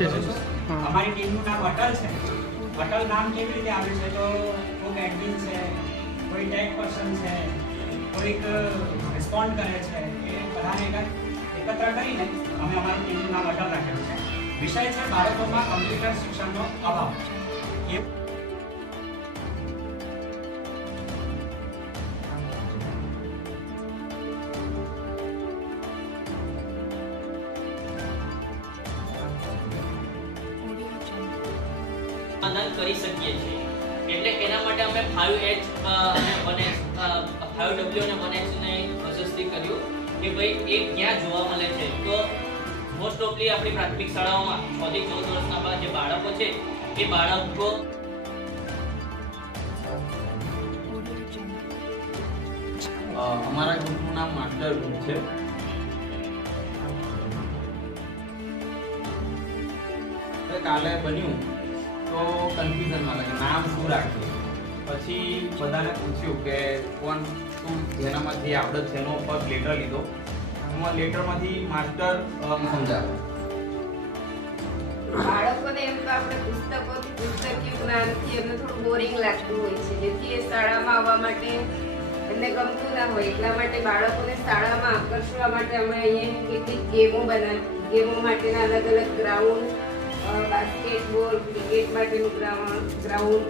અમારી ટીમનું નામ અટલ છે. અટલ નામ કેવી રીતે આવ્યું છે તો કોઈક એડમિન છે, કોઈ ટેક પર્સન છે, કોઈક રિસ્પોન્ડ કરે છે, એ બધાને એકત્ર કરીને અમે અમારી ટીમનું નામ અટલ રાખેલું છે. વિષય છે બાળકોમાં કમ્પ્યુટર શિક્ષણનો અભાવ. સમાધાન કરી શકીએ છીએ. એટલે એના માટે અમે 5H અને 1H 5W અને 1H ને સજેસ્ટ કર્યું કે ભાઈ એ ક્યાં જોવા મળે છે. તો મોસ્ટ ઓફલી આપણી પ્રાથમિક શાળાઓમાં 6 થી 14 વર્ષના જે બાળકો છે એ બાળકો અમારા ગ્રુપનું નામ માસ્ટર ગ્રુપ છે. કાલે બન્યું તો કન્ફ્યુઝનમાં લાગે નામ શું રાખ્યું. પછી બધાને પૂછ્યું કે કોણ શું જેનામાંથી આવડત છે એનો ફર્સ્ટ લેટર લીધો. એમાં લેટરમાંથી માસ્ટર સમજાવ્યો. બાળકોને એમ તો આપણે પુસ્તકોથી પુસ્તકીય જ્ઞાનથી એમને થોડું બોરિંગ લાગતું હોય છે, જેથી એ શાળામાં આવવા માટે એમને ગમતું ના હોય. એટલા માટે બાળકોને શાળામાં આકર્ષવા માટે અમે અહીંયા કેટલીક ગેમો બનાવી, ગેમો માટેના અલગ અલગ ગ્રાઉન્ડ, બાસ્કેટબોલ, ક્રિકેટ માટેનું ગ્રાઉન્ડ.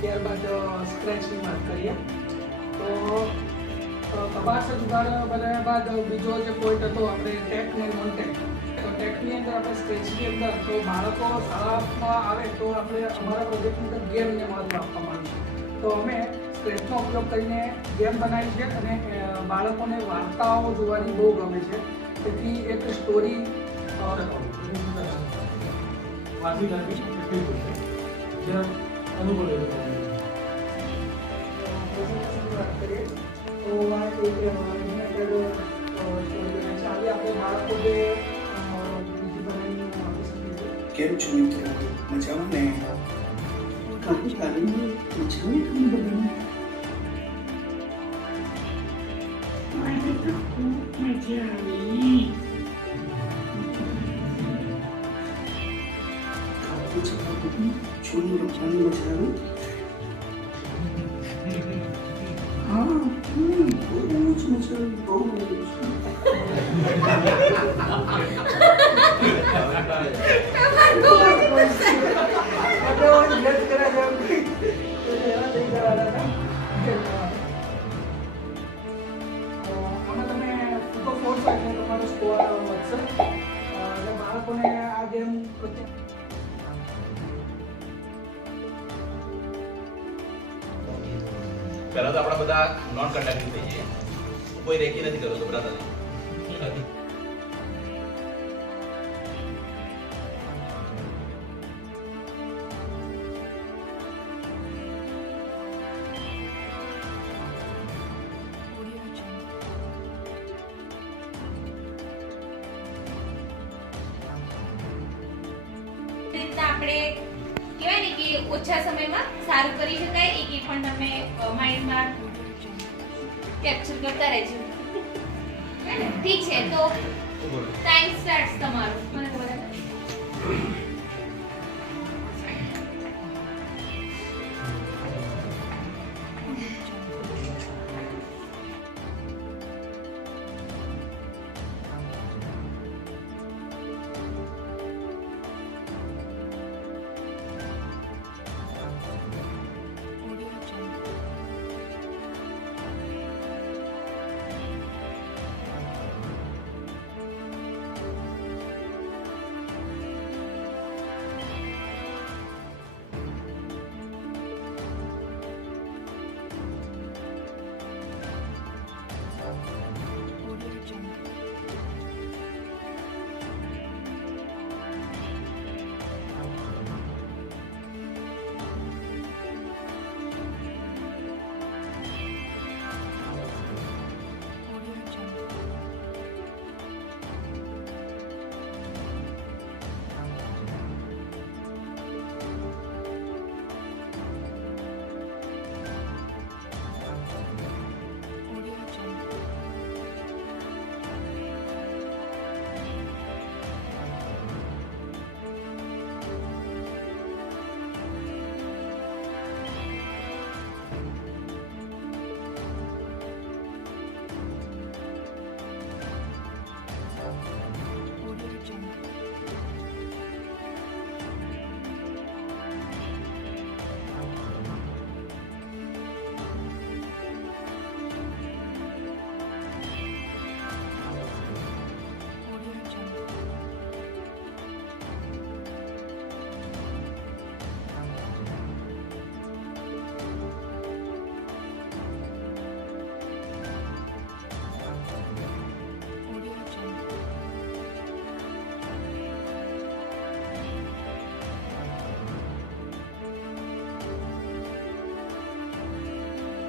ત્યારબાદ સ્ક્રેચની વાત કરીએ તો કબાટ જુગાડ બનાવ્યા બાદ બીજો જે પોઈન્ટ હતો આપણે ટેક ને નોન ટેક. તો ટેકની અંદર આપણે સ્ક્રેચની અંદર તો બાળકો શાળામાં આવે તો આપણે અમારા પ્રોજેક્ટની અંદર ગેમને મહત્વ આપવામાં આવ્યું છે. તો અમે સ્ક્રેચનો ઉપયોગ કરીને ગેમ બનાવી છે અને બાળકોને વાર્તાઓ જોવાની બહુ ગમે છે. તેથી એક સ્ટોરી વાંચી કરવી એટલી હોય છે જે અનુભવ લેવો પડે. વાત કરીએ તો આ એક રિલેટેડ સ્ટોરી છે. આજે આપણે બાળકો જે બીજી બનાવીને આપી શકીએ છીએ. કેમ છો મિત્રો? મજામાં ને? કાલે મજામાં તમે બધાને? મને તો ખૂબ મજા આવી. છોડી રમવાની મજા આવી. હા, બહુ જ મજા આવી, બહુ આમાં તમે તો ફોર્સ આપીને તમારો સ્કોર વધશે એટલે બાળકોને આ ગેમ પ્રત્યે પહેલા તો આપણા બધા નોન કન્ડક્ટિવ થઈ જઈએ. કોઈ રેકી નથી કરતો ગભરાતા નહીં. આપણે કહેવાય ને કે ઓછા સમયમાં સારું કરી શકાય એ પણ તમે માઇન્ડમાં કેપ્ચર કરતા રહેજો. ઠીક છે, તો ટાઈમ સ્ટાર્ટ તમારો. મને બોલો.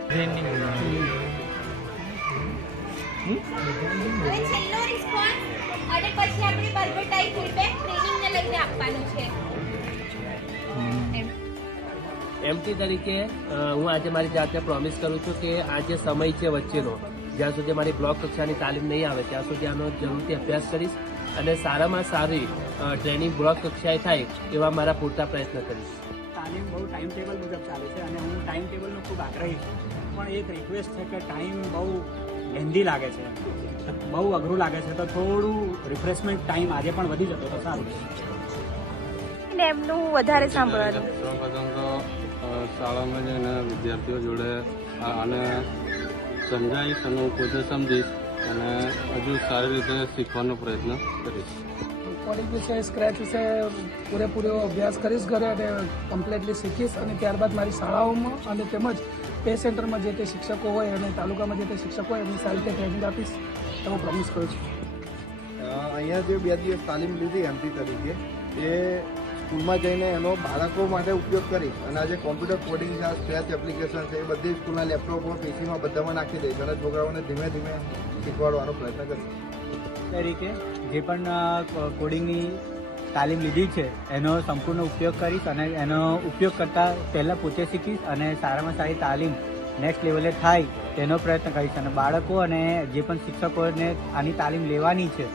હવે છેલ્લો રિસ્પોન્સ અને પછી આપણે બર્બટાઈ ફીડબેક ટ્રેનિંગને લઈને આપવાનું છે. એમટી તરીકે હું આજે મારી જાતને પ્રોમિસ કરું છું કે આ જે સમય છે વચ્ચેનો, જ્યાં સુધી મારી બ્લોક કક્ષાની તાલીમ નહીં આવે ત્યાં સુધી આનો જરૂરથી અભ્યાસ કરીશ અને સારામાં સારી ટ્રેનિંગ બ્લોક કક્ષાએ થાય એવા મારા પૂરતા પ્રયત્ન કરીશ. તાલીમ બહુ ટાઈમ ટેબલ મુજબ ચાલે છે અને હું ટાઈમ ટેબલનો ખૂબ આગ્રહી છું, પણ એક રિક્વેસ્ટ છે કે ટાઈમ બહુ લેન્ધી લાગે છે, બહુ અઘરું લાગે છે, તો થોડું રિફ્રેશમેન્ટ ટાઈમ આજે પણ વધી જતો તો સારું. એમનું વધારે સાંભળવાનું. સૌપ્રથમ તો શાળામાં જઈને વિદ્યાર્થીઓ જોડે આને સમજાવીશ અને હું પોતે સમજીશ અને હજુ સારી રીતે શીખવાનો પ્રયત્ન કરીશ. કોડિંગ વિશે, સ્ક્રેચ વિશે પૂરેપૂરો અભ્યાસ કરીશ ઘરે અને કમ્પ્લીટલી શીખીશ અને ત્યારબાદ મારી શાળાઓમાં અને તેમજ પે સેન્ટરમાં જે તે શિક્ષકો હોય અને તાલુકામાં જે તે શિક્ષકો હોય એમની સારી રીતે ટ્રેનિંગ આપીશ તો હું પ્રોમિસ કરું છું. અહીંયા જે 2 દિવસ તાલીમ લીધી એમટી તરીકે એ સ્કૂલમાં જઈને એનો બાળકો માટે ઉપયોગ કરી અને આજે કોમ્પ્યુટર કોડિંગ છે, સ્ક્રેચ એપ્લિકેશન છે, એ બધી સ્કૂલના લેપટોપમાં, પીસીમાં બધામાં નાખી દઈશ અને છોકરાઓને ધીમે ધીમે શીખવાડવાનો પ્રયત્ન કરીશ. તરીકે જે પણ કોડિંગની તાલીમ લીધી છે એનો સંપૂર્ણ ઉપયોગ કરીશ અને એનો ઉપયોગ કરતાં પહેલાં પોતે શીખીશ અને સારામાં સારી તાલીમ નેક્સ્ટ લેવલે થાય તેનો પ્રયત્ન કરીશ અને બાળકો અને જે પણ શિક્ષકોને આની તાલીમ લેવાની છે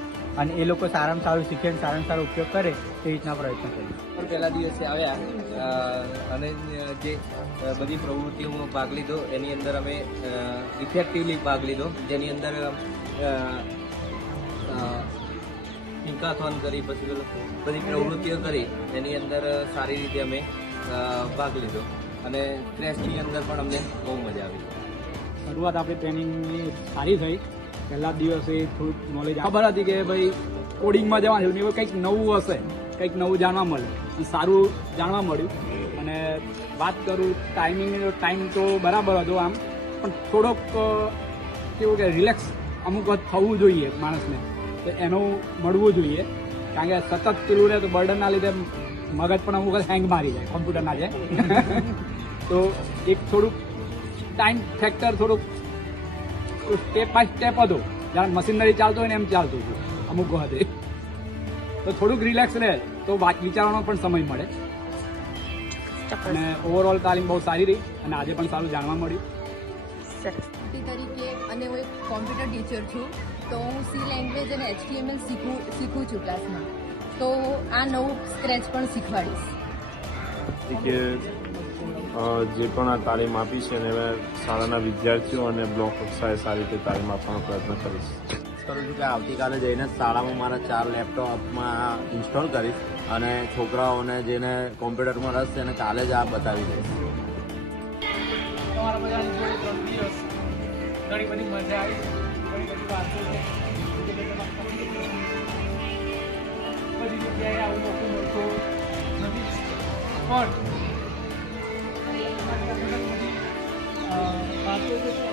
અને એ લોકો સારામાં સારું શીખે અને સારામાં સારો ઉપયોગ કરે તે રીતના પ્રયત્ન કરીશ. પહેલા દિવસે આવ્યા અને જે બધી પ્રવૃત્તિઓમાં ભાગ લીધો એની અંદર અમે ઇફેક્ટિવલી ભાગ લીધો, જેની અંદર હિંકાથોન કરી, પછી બધી પ્રવૃત્તિઓ કરી એની અંદર સારી રીતે અમે ભાગ લીધો અને સ્ટ્રેસની અંદર પણ અમને બહુ મજા આવી. શરૂઆત આપણી ટ્રેનિંગની સારી થઈ. પહેલા દિવસે થોડુંક નોલેજ ખબર હતી કે ભાઈ કોડિંગમાં જવાનું છે, કંઈક નવું હશે, કંઈક નવું જાણવા મળે, સારું જાણવા મળ્યું. અને વાત કરું ટાઈમિંગની, ટાઈમ તો બરાબર હતો આમ, પણ થોડોક કેવું કે રિલેક્સ અમુક વખત થવું જોઈએ માણસને, તો એનું મળવું જોઈએ. કારણ કે સતત પેલું રહે તો બર્ડનના લીધે મગજ પણ અમુક વખત હેંગ મારી જાય કોમ્પ્યુટરના છે. તો એક થોડુંક ટાઈમ ફેક્ટર થોડુંક સ્ટેપ બાય સ્ટેપ હતો, જ્યારે મશીનરી ચાલતો હોય ને એમ ચાલતું હતું અમુક વખતે. તો થોડુંક રિલેક્સ રહે તો વિચારવાનો પણ સમય મળે. અને ઓવરઓલ તાલીમ બહુ સારી રહી અને આજે પણ સારું જાણવા મળ્યું. તરીકે અને હું એક કોમ્પ્યુટર ટીચર છું, તો હું સી લેંગ્વેજ અને HTML શીખું છું ક્લાસમાં, તો આ નવું સ્ક્રેચ પણ શીખવાડીશ. કે જે પણ આ તાલીમ આપી છે એને હવે શાળાના વિદ્યાર્થીઓ અને બ્લોક કક્ષાએ સારી રીતે તાલીમ આપવાનો પ્રયત્ન કરીશ. કરું છું કે આવતીકાલે જઈને શાળામાં મારા 4 લેપટોપમાં ઇન્સ્ટોલ કરીશ અને છોકરાઓને જેને કોમ્પ્યુટરમાં રસ છે એને કાલે જ આ બતાવી દઈશ. તમારા બધાની જોડે 3 દિવસ ઘણી બધી મજા આવી, ઘણી બધી વાતો છે, બધી જગ્યાએ આવું મોટું મોટું નથી પણ વાતો જે છે